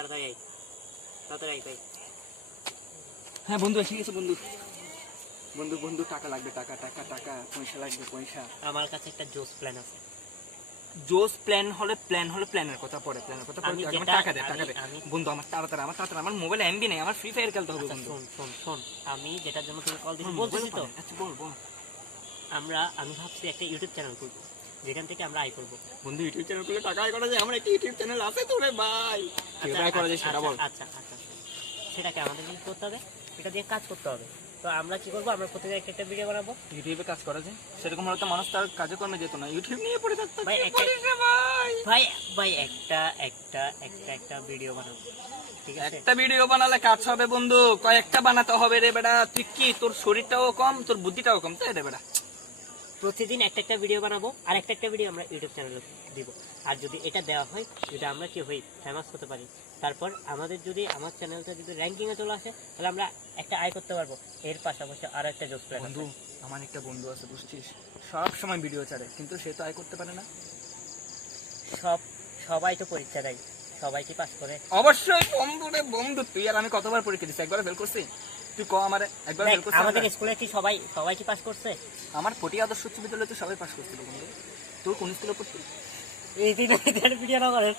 তাড়াতাড়ি আই, তাড়াতাড়ি আই ভাই। হ্যাঁ বন্ধু এসে গেছে বন্ধু। বন্ধু বন্ধু টাকা লাগবে, টাকা টাকা টাকা, পয়সা লাগবে পয়সা। আমার কাছে একটা জোস প্ল্যান আছে। জোস প্ল্যান হলে প্ল্যানের কথা পরে, প্ল্যানের কথা পরে, আমি আগে আমার যেটা- টাকা দে, টাকা দে আমি- বন্ধু। আমার তাড়াতাড়ি, আমার মোবাইলে এমবি নেই, আমার ফ্রি ফায়ার খেলতে হবে আচ্ছা, বন্ধু। শোন শোন শোন, আমি যেটার জন্য তুমি কল দিছি আমার বলতেছি মোবাইলে তো। পানি। আচ্ছা বল বল। আমি ভাবছি একটা ইউটিউব চ্যানেল করবো, যেখান থেকে আমরা আয় করবো। বন্ধু ইউটিউব চ্যানেল খুলে টাকা আয় করা যায়? আমার একটা ইউটিউব চ্যানেল আছে তো রে ভাই। কিভাবে আয় করা যায় সেটা বল। আচ্ছা আচ্ছা, সেটাকে আমাদের কি করতে হবে, এটা দিয়ে কাজ করতে হবে। তো আমরা কি করবো, আমরা প্রত্যেকে একটা একটা ভিডিও বানাবো। ইউটিউবে কাজ করা যায়, সেরকম হলে তো মানুষ তার কাজে কর্মে যেত না, ইউটিউব নিয়ে পড়ে থাকতো। ভাই কি একটা- করিস রে ভাই? ভাই ভাই একটা একটা একটা একটা ভিডিও বানাবো, ঠিক আছে? একটা ভিডিও বানালে কাজ হবে বন্ধু, কয়েকটা বানাতে হবে রে বেটা। তুই কি, তোর শরীরটাও কম, তোর বুদ্ধিটাও কম, তাই রে বেটা। প্রতিদিন একটা একটা ভিডিও বানাবো, আর একটা একটা ভিডিও আমরা ইউটিউব চ্যানেলে দিব। আর যদি এটা দেওয়া হয়, যদি আমরা কি হই, ফেমাস হতে পারি, তারপর আমাদের যদি আমার চ্যানেলটা যদি র্যাঙ্কিং এ চলে আসে, তাহলে আমরা একটা আয় করতে পারবো। এর পাশাপাশি আরো একটা জোস প্ল্যান বন্ধু আমার একটা বন্ধু আছে বুঝছিস, সব সময় ভিডিও ছাড়ে, কিন্তু সে তো আয় করতে পারে না। সবাই তো পরীক্ষা দেয়, সবাই কি পাস করে? অবশ্যই বন্ধু রে বন্ধু, তুই আর আমি কতবার পরীক্ষা দিচ্ছি, একবার ফেল করছি? তুই ক আমারে, একবার দেখ, ফেল করছি আমাদের আমরা? স্কুলে কি সবাই সবাই কি পাস করছে? আমার পটি আদর্শ উচ্চ বিদ্যালয়ে তো সবাই পাস করছিল বন্ধু। তোর কোন স্কুলে পড়তি? এই দিন ভিডিও না করেন।